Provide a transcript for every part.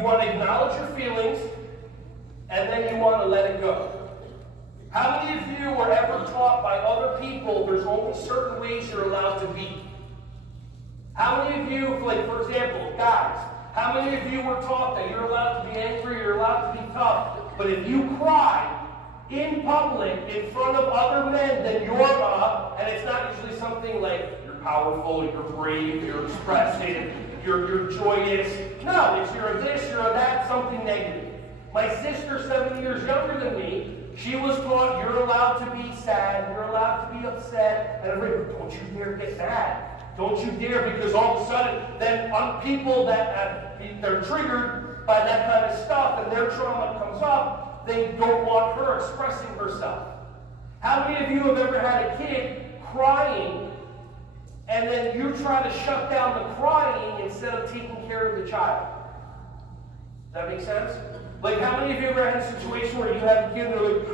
You want to acknowledge your feelings, and then you want to let it go. How many of you were ever taught by other people there's only certain ways you're allowed to be? How many of you, like for example, guys, how many of you were taught that you're allowed to be angry, you're allowed to be tough, but if you cry in public, in front of other men, then you're and it's not usually something like you're powerful, you're brave, you're expressive, you're joyous. No, it's you're a this, you're a that, something negative. My sister, 7 years younger than me, she was taught you're allowed to be sad, you're allowed to be upset, and don't you dare get mad. Don't you dare, because all of a sudden, then on people that they're triggered by that kind of stuff and their trauma comes up, they don't want her expressing herself. How many of you have ever had a kid crying and then you try to shut down the crying instead of taking care of the child? Does that make sense? Like, how many of you ever had a situation where you have a kid and they're like,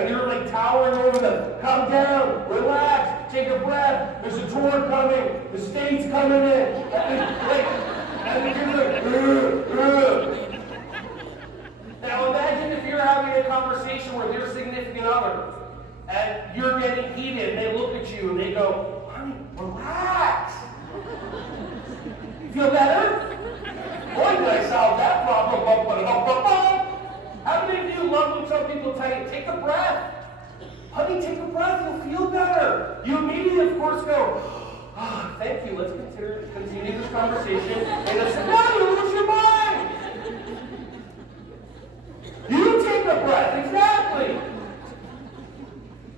and you're like towering over them? Calm down, relax, take a breath. There's a tour coming, the state's coming in. And you're like, Now imagine if you're having a conversation with your significant other and you're getting heated and they look at you and they go, honey, relax. You feel better? Boy, did I solve that problem. How many of you love when some people tell you, take a breath? Honey, take a breath, you'll feel better. You immediately, of course, go, oh, thank you, let's continue this conversation. And they'll say, no, you lose your mind. You take a breath, exactly.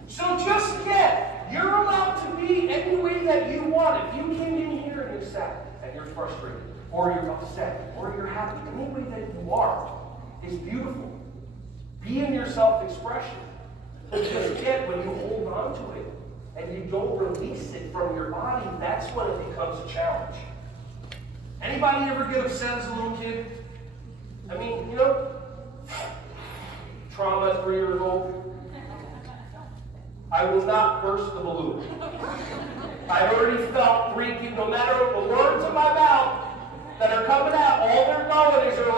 So just get, you're allowed to be any way that you want. If you came in here and you're sad, and you're frustrated, or you're upset, or you're happy, any way that you are is beautiful. Be in your self-expression. Just get when you hold on to it, and you don't release it from your body, that's when it becomes a challenge. Anybody ever get upset as a little kid? I mean, trauma at 3 years old. I will not burst the balloon. I've already felt 3 kids, no matter the words of my mouth that are coming out, all they're going is they're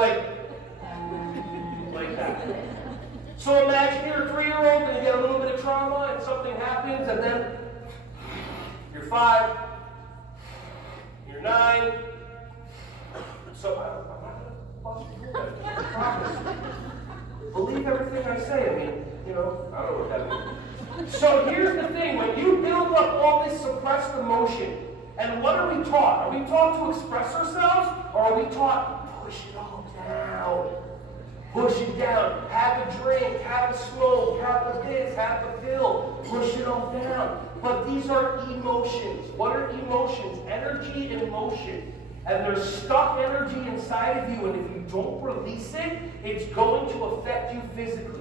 like that. So imagine you're a 3-year-old and you get a little bit of trauma and something happens, and then you're 5, you're 9. So I'm not going to bust your head. I promise. Believe everything I say. I mean, I don't know what that means. So here's the thing. When you build up all this suppressed emotion, and what are we taught? Are we taught to express ourselves, or are we taught to push it all down? Push it down. Have a drink, have a smoke, have a this, have a pill. Push it all down. But these are emotions. What are emotions? Energy and motion. And there's stuck energy inside of you, and if you don't release it, it's going to affect you physically.